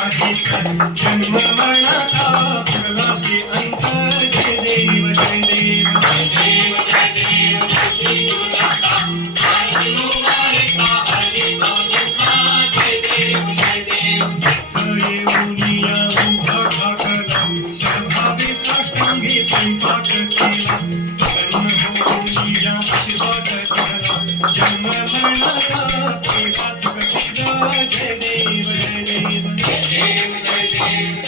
जन्म मरणाचा प्रवासी अंत जय देव जय देव जय देव जय देव जय श्री गुरुदाता जय देव जय देव हरे मुनिया उभा ठाकरला सर्भावे साष्टांगी प्रेमपाठ केला जन्म मुनिया आशीर्वाद केला जन्म मरणाचा प्रवासी जय देव जय देव जय देव